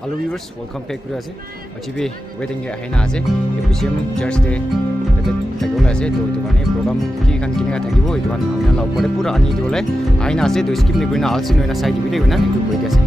Hello viewers, welcome back to us. Achieve wedding hai na ase. Episem church day tate thagola ase to to mane program ki kan kinga thagibo itu kan na lau pore pura ani dole ai na ase to skip ni koina alsi noina side video na itu koi ase.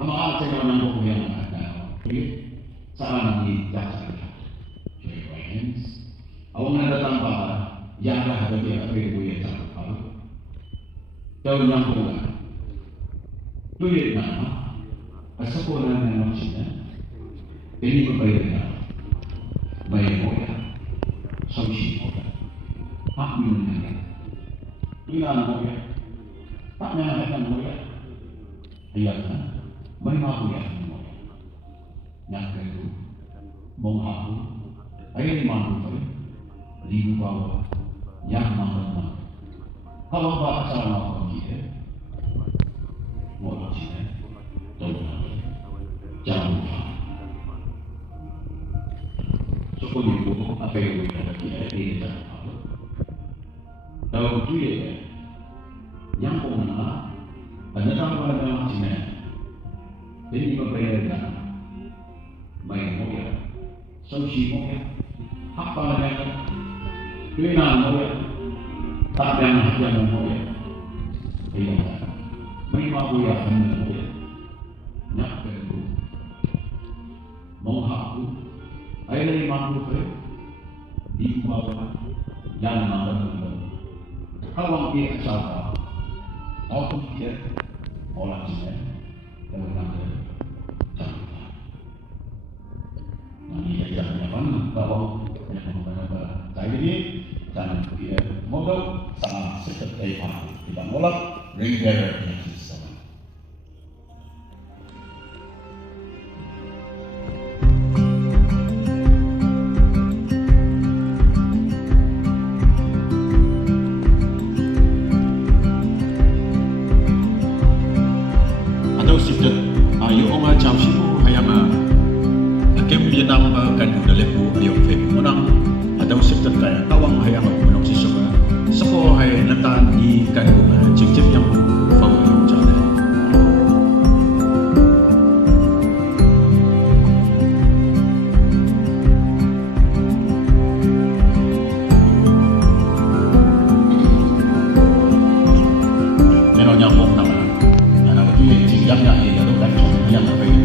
Ama saya orang yang punya ada, saran di dasar. Awang na datang yang dah bagi apa yang boleh cakap apa. Tahu yang pula. Tu ye nama. Asal kau nak nama macamnya? Ini berbeza. Baik boleh. Solusi boleh. Hak minumnya. Tinggal boleh. Tak nak boleh. Iya kan? Baik boleh. Yang kedua, menghaku. Ayat mampu boleh. Libu bawa yang mana kalau bahasa orang kita orang Cina tahu jangan suku libu apa yang kita kita ini jangan tahu tu ya yang mana ada orang Cina ini berbeza main mobil solusi mobil apa lagi Tuy nào ngồi ta đang học ra một ngồi thì mấy hoa vui ở phần ngồi nhắc về đủ mong học ấy đây mang vui phế đi qua qua yang mang đến kalau dia salah họ không biết họ làm gì đấy để làm được chẳng ini yang jangan kalau saya ini dan modal sangat seperti apa kita nolak regular system. Atau sistem ayo orang jam siapa hayam game Vietnam kan udah lepu dia menang. Atau sistem kaya tawang hayang menong si soka soko hay natan di kan guna cicip yang fau yang jana menon yang bong nama yang tu yang jinjam yang dia tu kan yang apa yang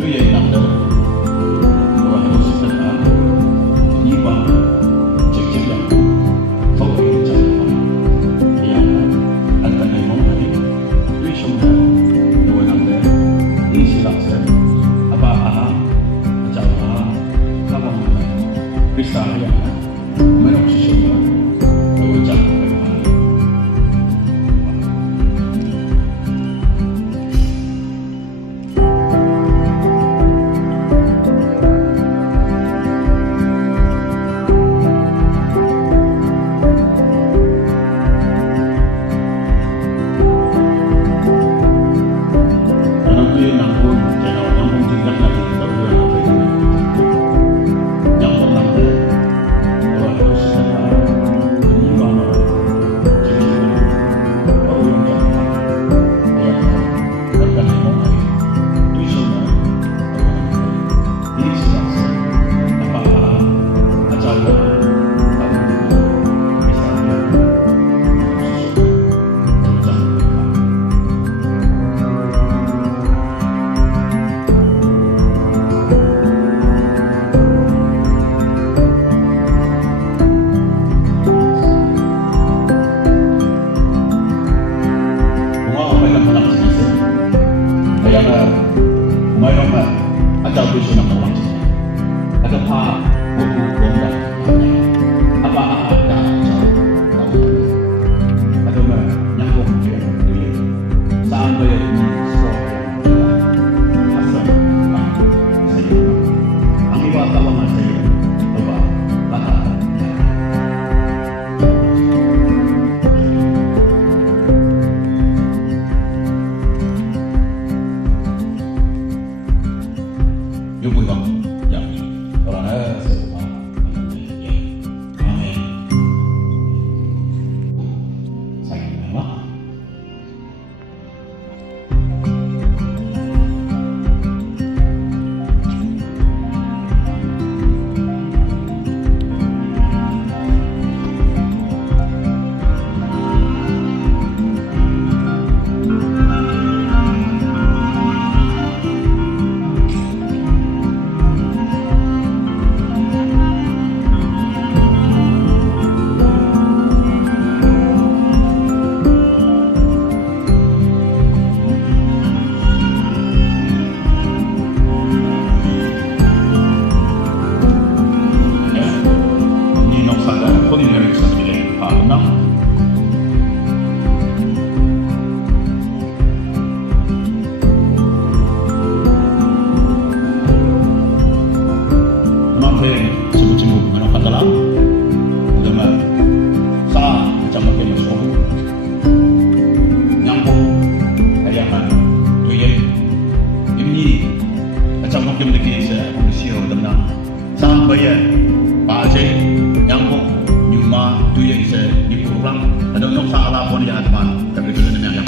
tu yang nang tu Yo, pues vamos, ya. Ahora nada. ya baca nyambung nyuma tu yang bisa di program ada nok salah pun ya teman tapi itu yang